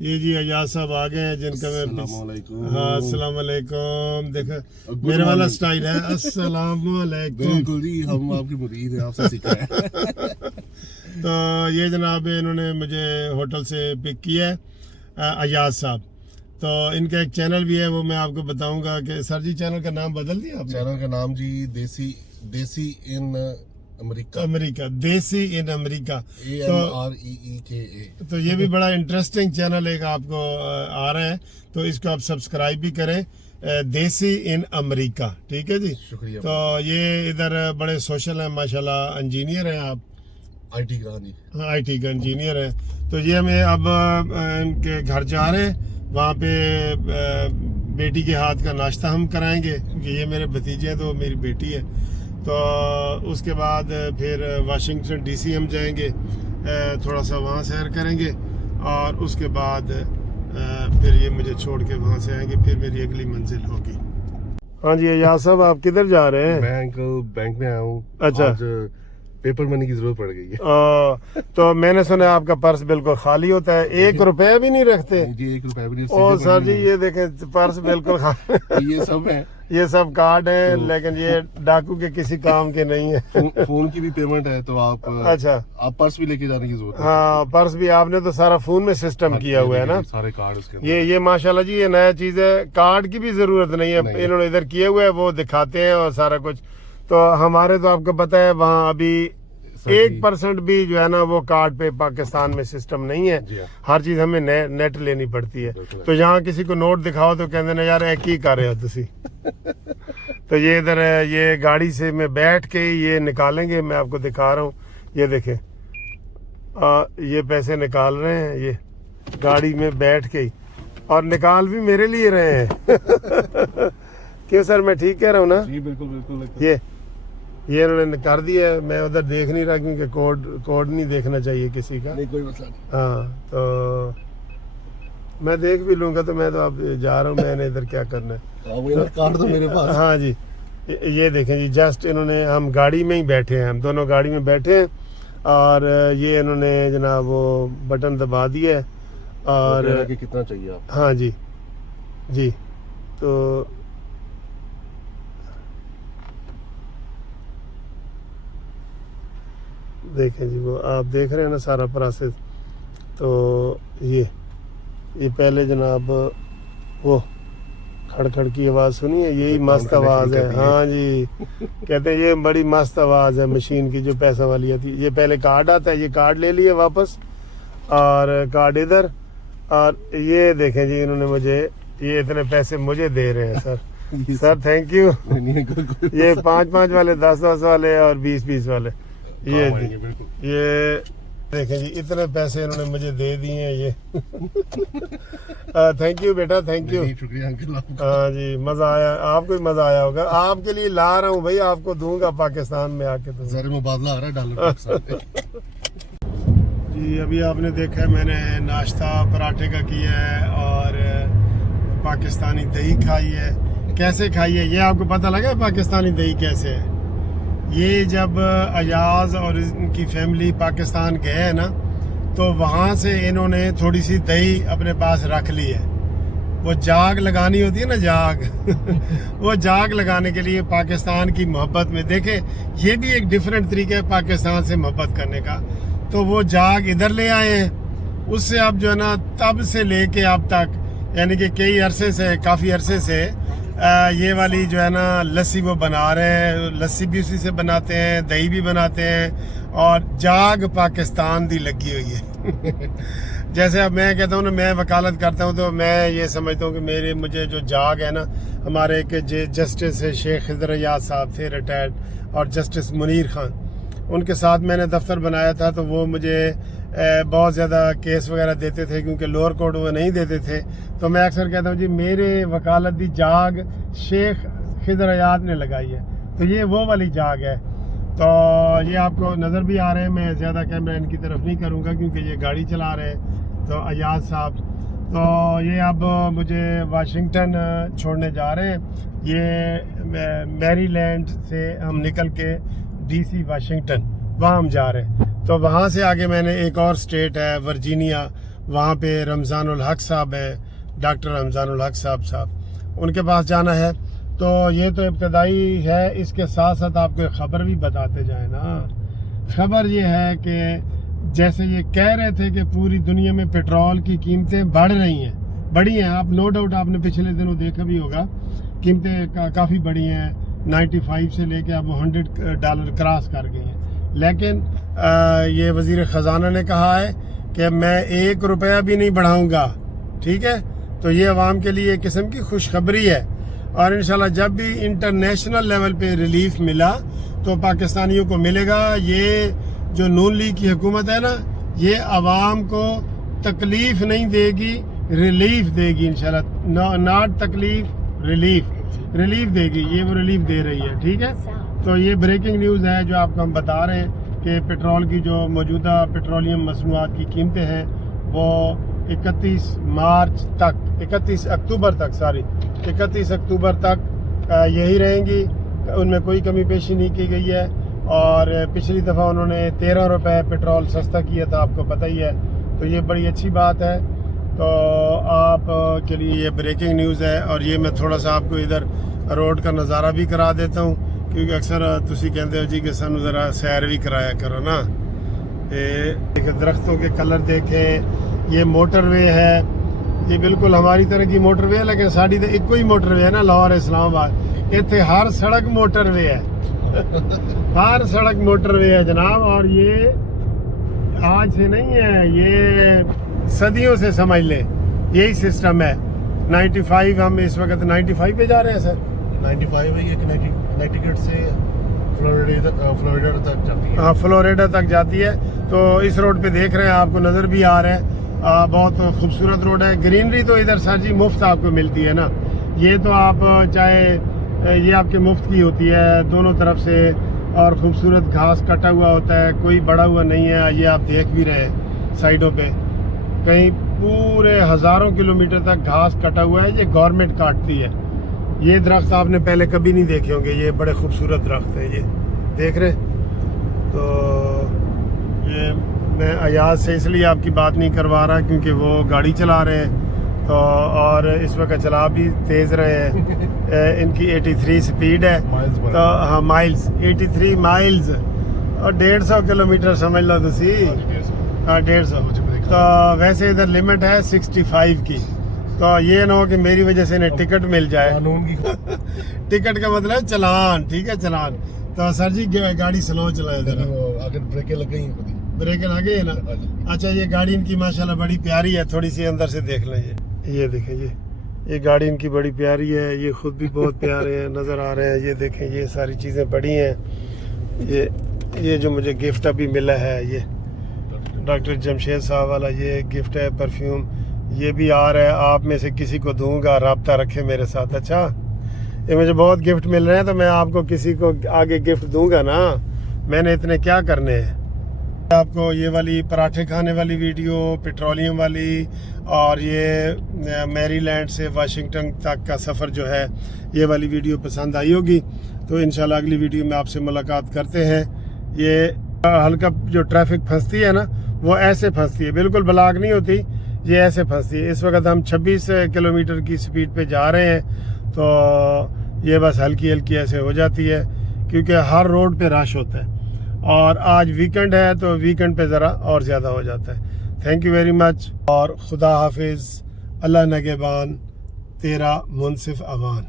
یہ جی ایاز صاحب آ گئے ہیں جن کا میں ہاں السلام علیکم. دیکھو میرے والا سٹائل ہے السلام علیکم. بالکل جی ہم آپ کے مرید ہیں, آپ سے سیکھا ہے. تو یہ جناب انہوں نے مجھے ہوٹل سے پک کیا ہے ایاز صاحب. تو ان کا ایک چینل بھی ہے, وہ میں آپ کو بتاؤں گا کہ سر جی چینل کا نام بدل دیا آپ نے؟ چینل کا نام جی دیسی ان امریکہ, دیسی ان امریکہ. AMREEKA. تو یہ بھی بڑا انٹرسٹنگ چینل ایک آپ کو آ رہا ہے, تو اس کو آپ سبسکرائب بھی کریں, دیسی ان امریکہ. ٹھیک ہے جی, شکریہ. تو یہ ادھر بڑے سوشل ہیں ماشاءاللہ, انجینئر ہیں آپ, آئی ٹی کا انجینئر ہیں. تو یہ ہمیں اب ان کے گھر جا رہے ہیں, وہاں پہ بیٹی کے ہاتھ کا ناشتہ ہم کرائیں گے کیونکہ یہ میرے بھتیجے ہیں تو میری بیٹی ہے. تو اس کے بعد پھر واشنگٹن ڈی سی ہم جائیں گے, تھوڑا سا وہاں سیر کریں گے, اور اس کے بعد پھر یہ مجھے چھوڑ کے وہاں سے آئیں گے, پھر میری اگلی منزل ہوگی. ہاں جی ایاز صاحب آپ کدھر جا رہے ہیں؟ میں انکل بینک میں آیا ہوں. اچھا, پیپر منی کی ضرورت پڑ گئی ہے. تو میں نے سنا آپ کا پرس بالکل خالی ہوتا ہے, 1 روپے بھی نہیں رکھتے؟ جی 1 روپے بھی نہیں. او سر جی یہ دیکھیں پرس بالکل خالی. یہ سب ہے, یہ سب کارڈ ہیں, لیکن یہ ڈاکو کے کسی کام کے نہیں ہیں. فون کی بھی پیمنٹ ہے تو آپ اچھا آپ پرس بھی لے کے جانے کی ضرورت ہے. ہاں پرس بھی آپ نے تو سارا فون میں سسٹم کیا ہوا ہے نا, سارے کارڈ اس کے اندر. یہ ماشاءاللہ جی یہ نیا چیز ہے, کارڈ کی بھی ضرورت نہیں ہے, انہوں نے ادھر کیے ہوئے ہے, وہ دکھاتے ہیں اور سارا کچھ. تو ہمارے تو آپ کو پتہ ہے وہاں ابھی 1% بھی جو ہے نا وہ کارڈ پہ پاکستان میں سسٹم نہیں ہے. ہر چیز ہمیں نیٹ لینی پڑتی ہے. تو یہاں کسی کو نوٹ دکھاؤ تو کہتے ہیں یار ایک ہی کر رہے ہو تسی. تو یہ ادھر یہ گاڑی سے میں بیٹھ کے یہ نکالیں گے, میں آپ کو دکھا رہا ہوں, یہ دیکھیں یہ پیسے نکال رہے ہیں یہ گاڑی میں بیٹھ کے ہی, اور نکال بھی میرے لیے رہے ہیں. کیوں سر میں ٹھیک کہہ رہا ہوں نا؟ جی بالکل بالکل. یہ انہوں نے کر دیا ہے, میں ادھر دیکھ نہیں رہا کیونکہ کوڈ نہیں دیکھنا چاہیے کسی کا. نہیں کوئی مسئلہ نہیں. ہاں تو میں دیکھ بھی لوں گا, تو میں تو اب جا رہا ہوں, میں نے ادھر کیا کرنا ہے. کارڈ تو میرے پاس. ہاں جی یہ دیکھیں جی, جسٹ انہوں نے, ہم گاڑی میں ہی بیٹھے ہیں, ہم دونوں گاڑی میں بیٹھے ہیں, اور یہ انہوں نے جناب وہ بٹن دبا دیا ہے. اور کتنا چاہیے آپ؟ ہاں جی جی, تو دیکھیں جی وہ آپ دیکھ رہے ہیں نا سارا پروسیس. تو یہ پہلے جناب وہ کھڑ کی آواز سنی ہے, یہی مست آواز ہے. ہاں جی کہتے ہیں یہ بڑی مست آواز ہے مشین کی جو پیسہ والی آتی ہے. یہ پہلے کارڈ آتا ہے, یہ کارڈ لے لیے واپس, اور کارڈ ادھر, اور یہ دیکھیں جی انہوں نے مجھے یہ اتنے پیسے مجھے دے رہے ہیں. Sir thank you. یہ 5 والے, 10 والے اور 20 والے. یہ دیکھیں جی اتنے پیسے انہوں نے مجھے دے دیے ہیں. یہ thank you beta, thank you. شکریہ انکل. ہاں جی مزہ آیا, آپ کو بھی مزہ آیا ہوگا. آپ کے لیے لا رہا ہوں بھائی, آپ کو دوں گا پاکستان میں آ کے. تو زر مبادلہ آ رہا ہے ڈالر پاکستان. جی ابھی آپ نے دیکھا ہے میں نے ناشتہ پراٹھے کا کیا ہے, اور پاکستانی دہی کھائی ہے. کیسے کھائی ہے یہ آپ کو پتہ لگا پاکستانی دہی کیسے ہے؟ یہ جب ایاز اور ان کی فیملی پاکستان گئے ہیں نا, تو وہاں سے انہوں نے تھوڑی سی دہی اپنے پاس رکھ لی ہے. وہ جاگ لگانی ہوتی ہے نا, جاگ وہ جاگ لگانے کے لیے پاکستان کی محبت میں, دیکھیں یہ بھی ایک ڈیفرنٹ طریقہ ہے پاکستان سے محبت کرنے کا. تو وہ جاگ ادھر لے آئے ہیں, اس سے اب جو ہے نا تب سے لے کے اب تک, یعنی کہ کافی عرصے سے یہ والی جو ہے نا لسی وہ بنا رہے ہیں. لسی بھی اسی سے بناتے ہیں, دہی بھی بناتے ہیں, اور جاگ پاکستان دی لگی ہوئی ہے. جیسے اب میں کہتا ہوں نا, میں وکالت کرتا ہوں تو میں یہ سمجھتا ہوں کہ مجھے جو جاگ ہے نا, ہمارے ایک جسٹس شیخ خضر ایاز صاحب تھے ریٹائرڈ, اور جسٹس منیر خان, ان کے ساتھ میں نے دفتر بنایا تھا. تو وہ مجھے بہت زیادہ کیس وغیرہ دیتے تھے کیونکہ لوور کورٹ وہ نہیں دیتے تھے. تو میں اکثر کہتا ہوں جی میرے وکالت دی جاگ شیخ خضر ایاز نے لگائی ہے. تو یہ وہ والی جاگ ہے. تو یہ آپ کو نظر بھی آ رہے ہیں, میں زیادہ کیمرہ ان کی طرف نہیں کروں گا کیونکہ یہ گاڑی چلا رہے ہیں. تو ایاز صاحب, تو یہ اب مجھے واشنگٹن چھوڑنے جا رہے ہیں. یہ میری لینڈ سے ہم نکل کے ڈی سی واشنگٹن وہاں ہم جا رہے ہیں. تو وہاں سے آگے میں نے ایک اور اسٹیٹ ہے ورجینیا, وہاں پہ رمضان الحق صاحب ہے، ڈاکٹر رمضان الحق صاحب ان کے پاس جانا ہے. تو یہ تو ابتدائی ہے، اس کے ساتھ ساتھ آپ کو ایک خبر بھی بتاتے جائیں نا. خبر یہ ہے کہ جیسے یہ کہہ رہے تھے کہ پوری دنیا میں پیٹرول کی قیمتیں بڑھ بڑھی ہیں. آپ نو ڈاؤٹ آپ نے پچھلے دنوں دیکھا بھی ہوگا، قیمتیں کافی بڑھی ہیں. 95 سے لے کے اب $100 کراس کر گئی ہیں. لیکن یہ وزیر خزانہ نے کہا ہے کہ میں 1 روپیہ بھی نہیں بڑھاؤں گا. ٹھیک ہے، تو یہ عوام کے لیے ایک قسم کی خوشخبری ہے. اور انشاءاللہ جب بھی انٹرنیشنل لیول پہ ریلیف ملا تو پاکستانیوں کو ملے گا. یہ جو نون لیگ کی حکومت ہے نا، یہ عوام کو تکلیف نہیں دے گی، ریلیف دے گی انشاءاللہ. ناٹ تکلیف، ریلیف دے گی. یہ وہ ریلیف دے رہی ہے. ٹھیک ہے، تو یہ بریکنگ نیوز ہے جو آپ کو ہم بتا رہے ہیں کہ پیٹرول کی جو موجودہ پیٹرولیم مصنوعات کی قیمتیں ہیں وہ 31 اکتوبر تک یہی رہیں گی. ان میں کوئی کمی پیشی نہیں کی گئی ہے. اور پچھلی دفعہ انہوں نے 13 روپے پیٹرول سستا کیا تھا، آپ کو پتہ ہی ہے. تو یہ بڑی اچھی بات ہے. تو آپ کے لیے یہ بریکنگ نیوز ہے. اور یہ میں تھوڑا سا آپ کو ادھر روڈ کا نظارہ بھی کرا دیتا ہوں، کیونکہ اکثر تسی کہتے ہو جی کہ سانو ذرا سیر بھی کرایا کرو نا. درختوں کے کلر دیکھیں. یہ موٹر وے ہے، یہ بالکل ہماری طرح کی موٹر وے ہے، لیکن ساڑی تو ایک ہی موٹر وے ہے نا لاہور اسلام آباد. اتنے ہر سڑک موٹر وے ہے، ہر سڑک موٹر وے ہے جناب. اور یہ آج سے نہیں ہے، یہ صدیوں سے سمجھ لیں یہی سسٹم ہے. 95 ہم اس وقت 95 پہ جا رہے ہیں سر. 95 ہے یہ کنیکٹیکٹ سے فلوریڈا تک جاتی ہے. ہاں، فلوریڈا تک جاتی ہے. تو اس روڈ پہ دیکھ رہے ہیں، آپ کو نظر بھی آ رہا ہے، بہت خوبصورت روڈ ہے. گرینری تو ادھر سر جی مفت آپ کو ملتی ہے نا. یہ تو آپ چاہے یہ آپ کے مفت کی ہوتی ہے دونوں طرف سے. اور خوبصورت گھاس کٹا ہوا ہوتا ہے، کوئی بڑا ہوا نہیں ہے. یہ آپ دیکھ بھی رہے ہیں سائڈوں پہ، کہیں پورے ہزاروں کلومیٹر تک گھاس کٹا ہوا ہے. یہ گورنمنٹ کاٹتی ہے. یہ درخت آپ نے پہلے کبھی نہیں دیکھے ہوں گے، یہ بڑے خوبصورت درخت ہیں. یہ دیکھ رہے. تو یہ میں ایاز سے اس لیے آپ کی بات نہیں کروا رہا کیونکہ وہ گاڑی چلا رہے ہیں. تو اور اس وقت چلا بھی تیز رہے ہیں. ان کی 83 سپیڈ ہے. تو ہاں، مائلز 83 مائلز اور 150 کلومیٹر سمجھ لو تسی. ہاں 150. تو ویسے ادھر لمٹ ہے 65 کی. تو یہ نہ ہو کہ میری وجہ سے انہیں ٹکٹ مل جائے. ٹکٹ کا مطلب چلان. ٹھیک ہے، چلان. تو سر جی گاڑی سلو چلائے ذرا. اگر بریکیں لگ گئی ہیں، بریکیں لگے ہیں نا. اچھا، یہ گاڑی ان کی ماشاءاللہ بڑی پیاری ہے. تھوڑی سی اندر سے دیکھ لیں. یہ دیکھیں، یہ گاڑی ان کی بڑی پیاری ہے. یہ خود بھی بہت پیارے ہیں، نظر آ رہے ہیں. یہ دیکھیں، یہ ساری چیزیں بڑی ہیں. یہ جو مجھے گفٹ ابھی ملا ہے، یہ ڈاکٹر جمشید صاحب والا یہ گفٹ ہے، پرفیوم. یہ بھی آ رہا ہے. آپ میں سے کسی کو دوں گا، رابطہ رکھے میرے ساتھ. اچھا، یہ مجھے بہت گفٹ مل رہے ہیں، تو میں آپ کو کسی کو آگے گفٹ دوں گا نا. میں نے اتنے کیا کرنے ہیں. آپ کو یہ والی پراٹھے کھانے والی ویڈیو، پیٹرولیم والی، اور یہ میری لینڈ سے واشنگٹن تک کا سفر جو ہے، یہ والی ویڈیو پسند آئی ہوگی. تو انشاءاللہ اگلی ویڈیو میں آپ سے ملاقات کرتے ہیں. یہ ہلکا جو ٹریفک پھنستی ہے نا، وہ ایسے پھنستی ہے، بالکل بلاک نہیں ہوتی، یہ ایسے پھنستی ہے. اس وقت ہم 26 کلومیٹر کی سپیڈ پہ جا رہے ہیں. تو یہ بس ہلکی ہلکی ایسے ہو جاتی ہے کیونکہ ہر روڈ پہ رش ہوتا ہے. اور آج ویکنڈ ہے تو ویکنڈ پہ ذرا اور زیادہ ہو جاتا ہے. Thank you very much. اور خدا حافظ. اللہ نگہبان. تیرا منصف اوان.